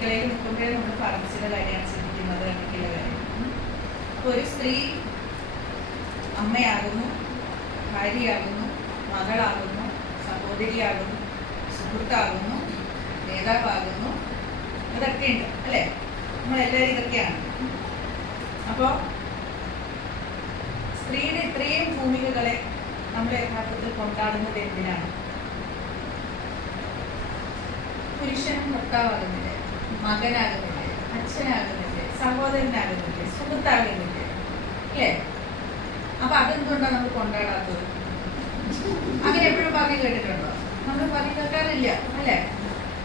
അടുക്കളയിൽ നിൽക്കുമ്പോഴേ നമ്മൾ ഫാർമസിയുടെ കാര്യമാണ് ശ്രദ്ധിക്കുന്നത് അടുക്കളയിലെ കാര്യം. ഒരു സ്ത്രീ അമ്മയാകുന്നു ഭാര്യയാകുന്നു മകളാകുന്നു സഹോദരിയാകുന്നു സുഹൃത്താകുന്നു നേതാവാകുന്നു. അതൊക്കെ ഉണ്ട് അല്ലേ? നമ്മളെല്ലാവരും ഇതൊക്കെയാണ്. അപ്പോൾ സ്ത്രീയുടെ ഇത്രയും ഭൂമികകളെ നമ്മൾ യഥാർത്ഥത്തിൽ കൊണ്ടാടുന്നത് എന്തിനാണ്? പുരുഷനും ഭർത്താവാകുന്നില്ലേ മകനാകുന്നില്ലേ? അച്ഛനാകുന്നില്ലേ? സഹോദരനാകുന്നില്ലേ? സുഹൃത്താകുന്നില്ലേ? അല്ലേ? അപ്പൊ അതെന്തുകൊണ്ടാണ് നമ്മൾ കൊണ്ടാടാത്തത്? അങ്ങനെ എപ്പോഴും പറഞ്ഞു കേട്ടിട്ടുണ്ടോ? നമ്മൾ പറഞ്ഞു കേൾക്കാറില്ല അല്ലേ?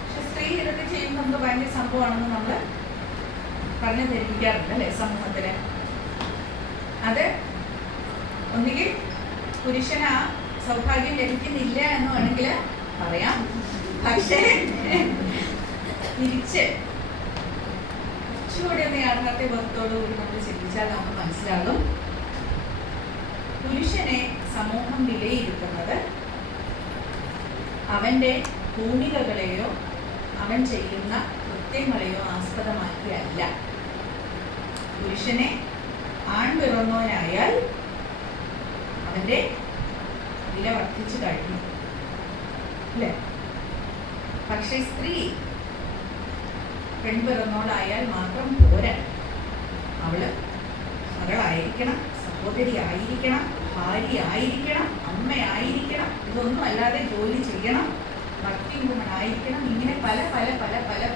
പക്ഷെ സ്ത്രീ ഇതൊക്കെ ചെയ്യുമ്പോൾ നമുക്ക് ഭയങ്കര സംഭവമാണെന്ന് നമ്മൾ പറഞ്ഞു ധരിപ്പിക്കാറുണ്ട് അല്ലേ? സമൂഹത്തിൽ. അത് ഒന്നുകിൽ പുരുഷന് ആ സൗഭാഗ്യം ലഭിക്കുന്നില്ല എന്ന് വേണമെങ്കിൽ പറയാം. പക്ഷേ തിരിച്ച് കുറച്ചുകൂടി ഒന്ന് യാഥാർത്ഥ്യ ബോധത്തോടുകൂടി നമ്മൾ ചിന്തിച്ചാൽ നമുക്ക് മനസ്സിലാകും. പുരുഷനെ സമൂഹം വിലയിരുത്തുന്നത് അവന്റെ ഭൂമികകളെയോ അവൻ ചെയ്യുന്ന കൃത്യങ്ങളെയോ ആസ്പദമാക്കിയല്ല പുരുഷനെ ആൺ പിറന്നോനായാൽ അവന്റെ വില വർദ്ധിച്ചു കഴിഞ്ഞു. അല്ലേ? പക്ഷെ സ്ത്രീ പെൺപിറന്നോളായാൽ മാത്രം പോരാ. അവൾ മകളായിരിക്കണം സഹോദരി ആയിരിക്കണം ഭാര്യ ആയിരിക്കണം അമ്മയായിരിക്കണം ഇതൊന്നും അല്ലാതെ ജോലി ചെയ്യണം ഭക്തി ആയിരിക്കണം ഇങ്ങനെ പല പല